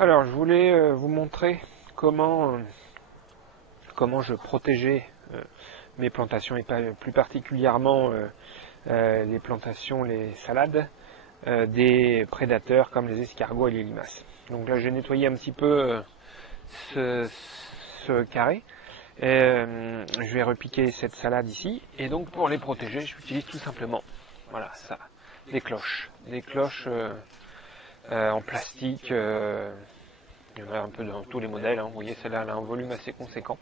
Alors, je voulais vous montrer comment je protégeais mes plantations et plus particulièrement les plantations, les salades, des prédateurs comme les escargots et les limaces. Donc là, j'ai nettoyé un petit peu ce carré. Je vais repiquer cette salade ici. Et donc, pour les protéger, j'utilise tout simplement, voilà, ça, des cloches en plastique. Il y en a un peu dans tous les modèles, hein. Vous voyez, celle-là elle a un volume assez conséquent.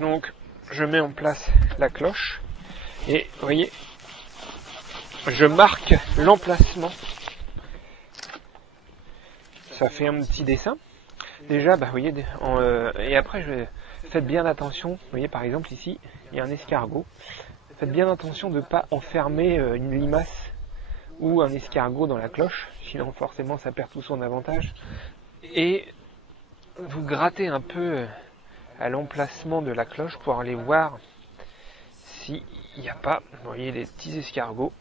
Donc, je mets en place la cloche et vous voyez, je marque l'emplacement. Ça fait un petit dessin. Déjà, vous voyez, et après, faites bien attention. Vous voyez, par exemple, ici, il y a un escargot. Faites bien attention de ne pas enfermer une limace ou un escargot dans la cloche, sinon forcément ça perd tout son avantage. Et vous grattez un peu à l'emplacement de la cloche pour aller voir s'il n'y a pas, vous voyez, des petits escargots.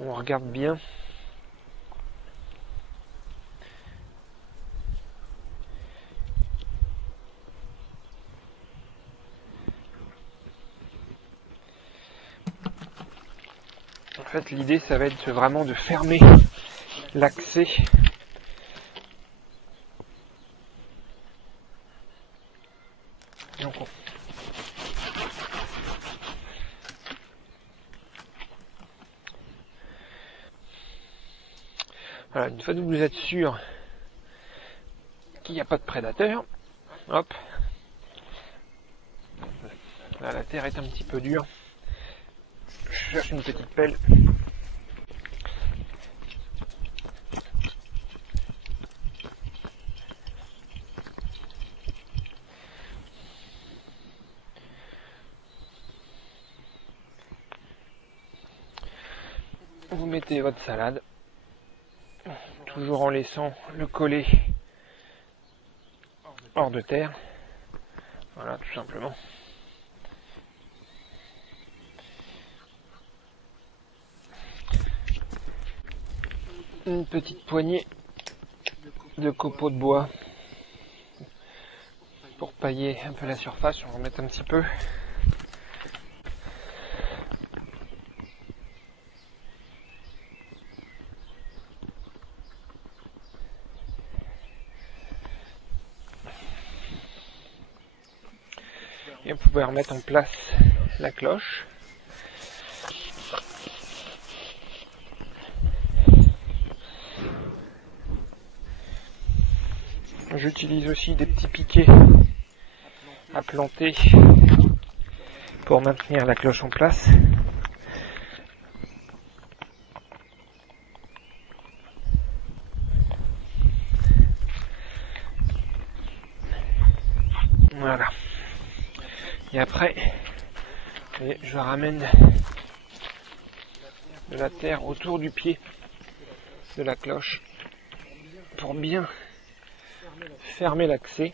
On regarde bien. En fait, l'idée, ça va être vraiment de fermer l'accès. Donc, voilà, une fois que vous êtes sûr qu'il n'y a pas de prédateur, hop. Là, la terre est un petit peu dure. Je cherche une petite pelle. Vous mettez votre salade, toujours en laissant le collet hors de terre. Voilà, tout simplement. Une petite poignée de copeaux de bois pour pailler un peu la surface. On va remettre un petit peu. Et vous pouvez remettre en place la cloche. J'utilise aussi des petits piquets à planter pour maintenir la cloche en place. Voilà. Et après, je ramène de la terre autour du pied de la cloche pour bien fermer l'accès.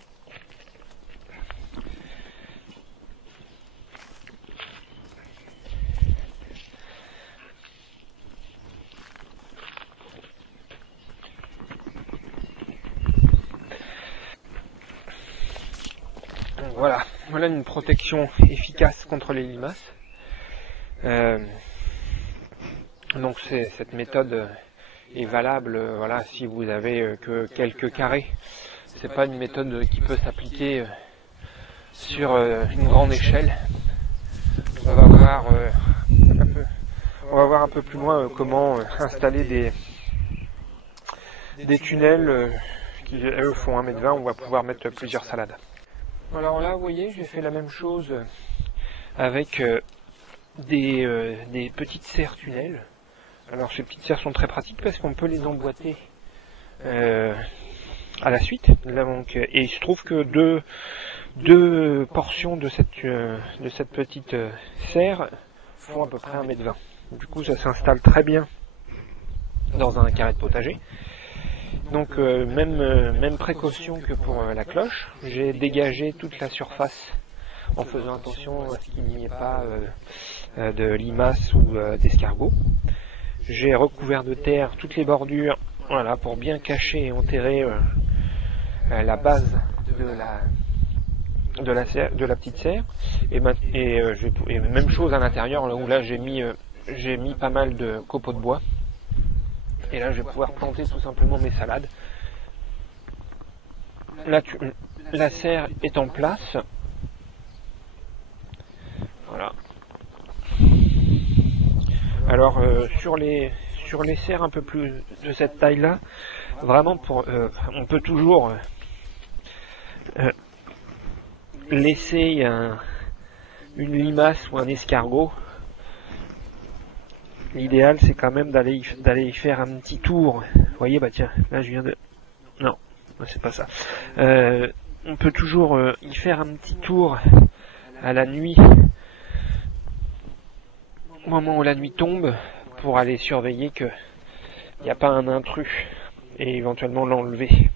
Donc voilà une protection efficace contre les limaces. Donc cette méthode est valable, voilà, si vous avez que quelques carrés. C'est pas une méthode qui peut s'appliquer sur une grande échelle. On va voir un peu plus loin comment installer des tunnels qui eux font 1,20 m. On va pouvoir mettre plusieurs salades. Alors là, vous voyez, j'ai fait la même chose avec des petites serres tunnels. Alors ces petites serres sont très pratiques parce qu'on peut les emboîter à la suite. Là, donc, et il se trouve que deux portions de cette petite serre font à peu près 1,20 m. Du coup, ça s'installe très bien dans un carré de potager. Donc même précaution que pour la cloche. J'ai dégagé toute la surface en faisant attention à ce qu'il n'y ait pas de limaces ou d'escargots. J'ai recouvert de terre toutes les bordures, voilà, pour bien cacher et enterrer la base de la petite serre. Et même chose à l'intérieur, là où là j'ai mis pas mal de copeaux de bois. Et là je vais pouvoir planter tout simplement mes salades. Là, la serre est en place. Voilà. Alors sur les serres un peu plus de cette taille là, vraiment on peut toujours laisser une limace ou un escargot. L'idéal c'est quand même d'aller y faire un petit tour. Vous voyez, bah tiens, là je viens de... Non, c'est pas ça. On peut toujours y faire un petit tour à la nuit, au moment où la nuit tombe, pour aller surveiller qu'il n'y a pas un intrus et éventuellement l'enlever.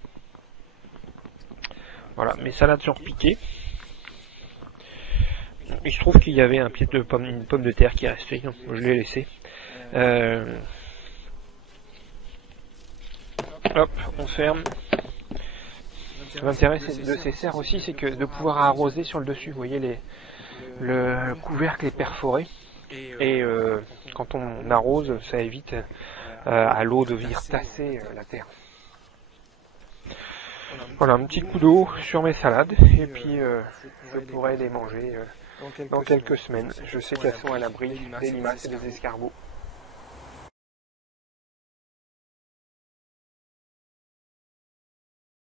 Voilà, mes salades sont repiquées. Il se trouve qu'il y avait un pied de pomme, une pomme de terre qui restait, donc je l'ai laissé. Hop, on ferme. L'intérêt de ces serres aussi, c'est que de pouvoir arroser sur le dessus. Vous voyez, le couvercle est perforé. Et quand on arrose, ça évite à l'eau de venir tasser la terre. Voilà, un petit coup d'eau sur mes salades, et puis je pourrai les manger dans quelques semaines. Je sais qu'elles sont à l'abri des limaces et des escargots.